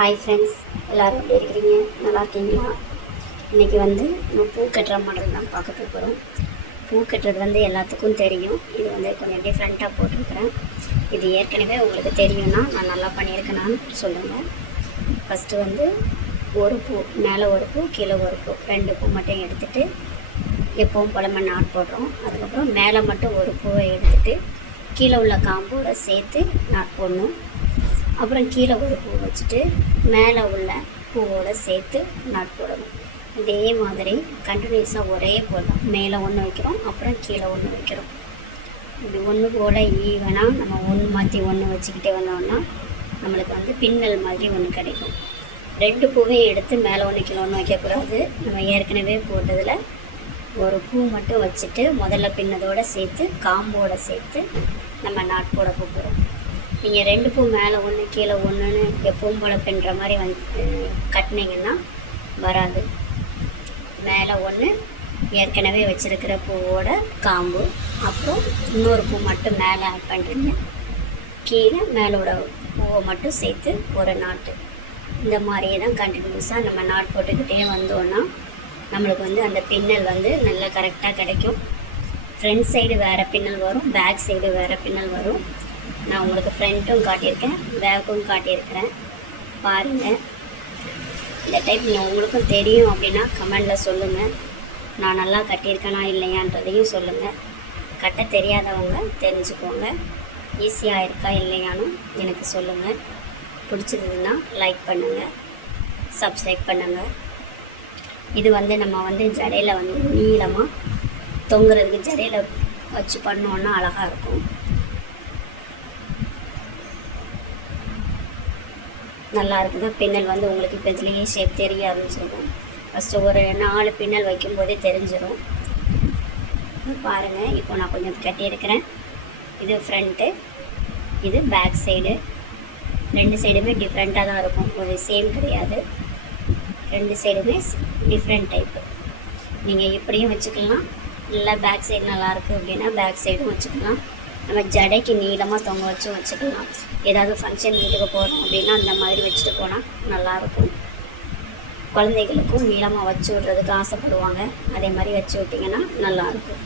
Hi friends எல்லோரும் எப்படி இருக்கிறீங்க? நல்லா இருக்கீங்களா? இன்றைக்கி வந்து நம்ம பூ கட்டுற மாடல் தான் பார்க்க போகிறோம் பூ கட்டுறது வந்து எல்லாத்துக்கும் தெரியும். இது வந்து கொஞ்சம் டிஃப்ரெண்ட்டாக போட்டிருக்கிறேன். இது ஏற்கனவே உங்களுக்கு தெரியும்னா நான் நல்லா பண்ணியிருக்கேனான்னு சொல்லுங்கள் ஃபஸ்ட்டு வந்து ஒரு பூ மேலே ஒரு பூ கீழே ஒரு பூ. ரெண்டு பூ மட்டும் எடுத்துகிட்டு எப்பவும் போல நாட் போடுறோம். அதுக்கப்புறம் மேலே மட்டும் ஒரு பூவை எடுத்துகிட்டு கீழே உள்ள காம்போட சேர்த்து நாட் போடணும். அப்புறம் கீழே ஒரு பூ வச்சுட்டு மேலே உள்ள பூவோட சேர்த்து நாட் போடணும். இதே மாதிரி கண்டினியூஸாக ஒரே போடலாம் மேலே ஒன்று வைக்கிறோம் அப்புறம் கீழே ஒன்று வைக்கிறோம். இப்படி ஒன்று போல் ஈவனாக நம்ம ஒன்று மாற்றி ஒன்று வச்சுக்கிட்டே வந்தோம்னா நம்மளுக்கு வந்து பின்னல் மாதிரி ஒன்று கிடைக்கும். ரெண்டு பூவையும் எடுத்து மேலே ஒன்று கீழே ஒன்று வைக்கக்கூடாது. நம்ம ஏற்கனவே போட்டதில் ஒரு பூ மட்டும் வச்சுட்டு முதல்ல பின்னதோடு சேர்த்து காம்போட சேர்த்து நம்ம நாட் போட போகிறோம் நீங்கள் ரெண்டு பூ மேலே ஒன்று கீழே ஒன்றுன்னு எப்பவும் போல் பின்னுற மாதிரி வந்து கட்டினீங்கன்னா வராது. மேலே ஒன்று ஏற்கனவே வச்சுருக்கிற பூவோட காம்பு. அப்புறம் இன்னொரு பூ மட்டும் மேலே ஆட் பண்ணுறீங்க கீழே மேலோட பூவை மட்டும் சேர்த்து ஒரு நாட்டு. இந்த மாதிரியே தான் கண்டினியூஸாக நம்ம நாட் போட்டுக்கிட்டே வந்தோன்னா நம்மளுக்கு வந்து அந்த பின்னல் வந்து நல்லா கரெக்டாக கிடைக்கும். ஃப்ரண்ட் சைடு வேறு பின்னல் வரும் பேக் சைடு வேறு பின்னல் வரும். நான் உங்களுக்கு ஃப்ரண்ட்டும் காட்டியிருக்கேன் பேக்கும் காட்டியிருக்கிறேன். பாருங்கள் இந்த டைப் உங்களுக்கும் தெரியும் அப்படின்னா கமெண்டில் சொல்லுங்கள் நான் நல்லா கட்டியிருக்கேனா இல்லையான்றதையும் சொல்லுங்கள் கட்ட தெரியாதவங்க தெரிஞ்சுக்கோங்க. ஈஸியாக இருக்கா இல்லையான்னு எனக்கு சொல்லுங்கள் பிடிச்சிருந்ததுன்னா லைக் பண்ணுங்கள் சப்ஸ்கிரைப் பண்ணுங்கள் இது வந்து நம்ம வந்து ஜடையில் வந்து நீளமாக தொங்குறதுக்கு ஜடையில் வச்சு பண்ணோன்னா அழகாக இருக்கும். நல்லா இருக்குது பின்னல் வந்து உங்களுக்கு இப்போ இதுலேயே ஷேப் தெரியாதுன்னு சொல்லுவோம். ஃபஸ்ட்டு ஒரு நாலு பின்னல் வைக்கும்போதே தெரிஞ்சிடும் பாருங்கள் இப்போ நான் கொஞ்சம் கட்டியிருக்கிறேன். இது ஃப்ரண்ட்டு இது பேக் சைடு ரெண்டு சைடுமே டிஃப்ரெண்ட்டாக தான் இருக்கும். ஒரு சேம் கிடையாது. ரெண்டு சைடுமே டிஃப்ரெண்ட் டைப்பு நீங்கள் இப்படியும் வச்சுக்கலாம். இல்லை பேக் சைடு நல்லாயிருக்கு அப்படின்னா பேக் சைடும் வச்சுக்கலாம். நம்ம ஜடைக்கு நீளமாக தொங்க வச்சு வச்சுக்கலாம். ஏதாவது ஃபங்க்ஷன் வீட்டுக்கு போகிறோம் அப்படின்னா அந்த மாதிரி வச்சுட்டு போனால் நல்லாயிருக்கும். குழந்தைகளுக்கும் நீளமாக வச்சு விட்றதுக்கு ஆசைப்படுவாங்க. அதே மாதிரி வச்சு விட்டிங்கன்னா நல்லாயிருக்கும்.